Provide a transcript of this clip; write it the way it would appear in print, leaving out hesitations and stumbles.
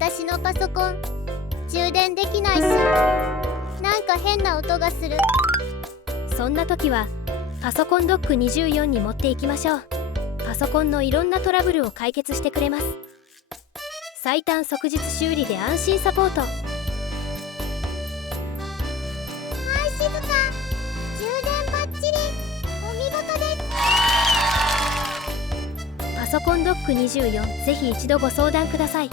私のパソコン充電できないし、なんか変な音がする。そんな時はパソコンドック24に持っていきましょう。パソコンのいろんなトラブルを解決してくれます。最短即日修理で安心サポート。はい、静か。充電バッチリ。お見事です。パソコンドック24、ぜひ一度ご相談ください。